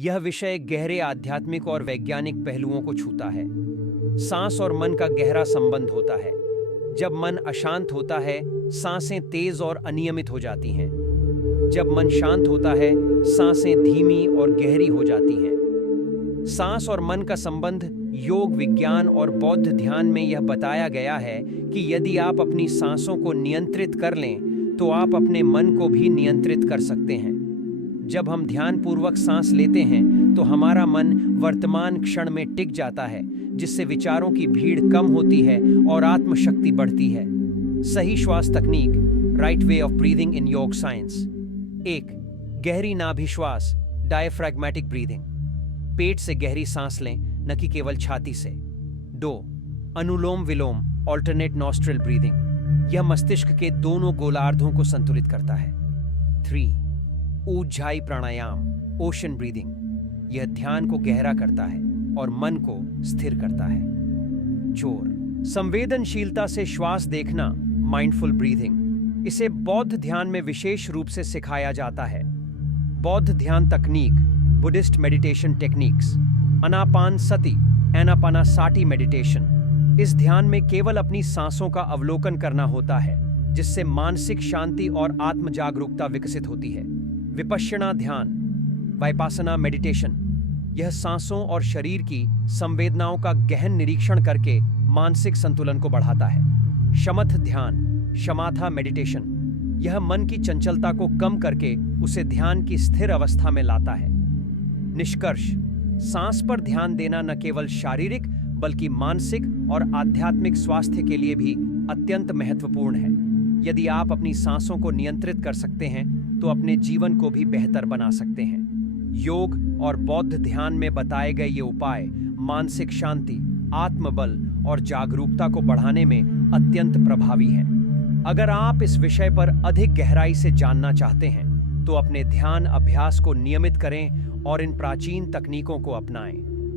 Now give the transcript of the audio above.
यह विषय गहरे आध्यात्मिक और वैज्ञानिक पहलुओं को छूता है। सांस और मन का गहरा संबंध होता है। जब मन अशांत होता है, सांसें तेज और अनियमित हो जाती हैं। जब मन शांत होता है, सांसें धीमी और गहरी हो जाती हैं। सांस और मन का संबंध योग विज्ञान और बौद्ध ध्यान में यह बताया गया है कि यदि आप अपनी सांसों को नियंत्रित कर लें, तो आप अपने मन को भी नियंत्रित कर सकते हैं। जब हम ध्यानपूर्वक सांस लेते हैं, तो हमारा मन वर्तमान क्षण में टिक जाता है, जिससे विचारों की भीड़ कम होती है और आत्मशक्ति बढ़ती है। सही श्वास तकनीक, right way of breathing in योग साइंस। 1. गहरी नाभि-श्वास, डायफ्रैग्मेटिक ब्रीदिंग। पेट से गहरी सांस लें, न कि केवल छाती से। 2. अनुलोम विलोम, ऑल्टरनेट नॉस्ट्रिल ब्रीदिंग। यह मस्तिष्क के दोनों गोलार्धों को संतुलित करता है। 3. ऊज्जाई प्राणायाम, ओशन ब्रीदिंग। यह ध्यान को गहरा करता है और मन को स्थिर करता है। 4. संवेदनशीलता से श्वास देखना, माइंडफुल ब्रीदिंग। इसे बौद्ध ध्यान में विशेष रूप से सिखाया जाता है। बौद्ध ध्यान तकनीक, बुद्धिस्ट मेडिटेशन टेक्निक्स, अनापानसति, एनापानासाटी मेडिटेशन। इस ध्यान में केवल अपनी सांसों का अवलोकन करना होता है, जिससे मानसिक शांति और आत्म जागरूकता विकसित होती है। विपश्यना ध्यान, विपश्यना मेडिटेशन। यह सांसों और शरीर की संवेदनाओं का गहन निरीक्षण करके मानसिक संतुलन को बढ़ाता है। शमथ ध्यान, शमाथा मेडिटेशन। यह मन की चंचलता को कम करके उसे ध्यान की स्थिर अवस्था में लाता है। निष्कर्ष, सांस पर ध्यान देना न केवल शारीरिक बल्कि मानसिक और आध्यात्मिक स्वास्थ्य के लिए भी अत्यंत महत्वपूर्ण है। यदि आप अपनी सांसों को नियंत्रित कर सकते हैं, तो अपने जीवन को भी बेहतर बना सकते हैं। योग और बौद्ध ध्यान में बताए गए ये उपाय मानसिक शांति, आत्मबल और जागरूकता को बढ़ाने में अत्यंत प्रभावी हैं। अगर आप इस विषय पर अधिक गहराई से जानना चाहते हैं, तो अपने ध्यान अभ्यास को नियमित करें और इन प्राचीन तकनीकों को अपनाएं।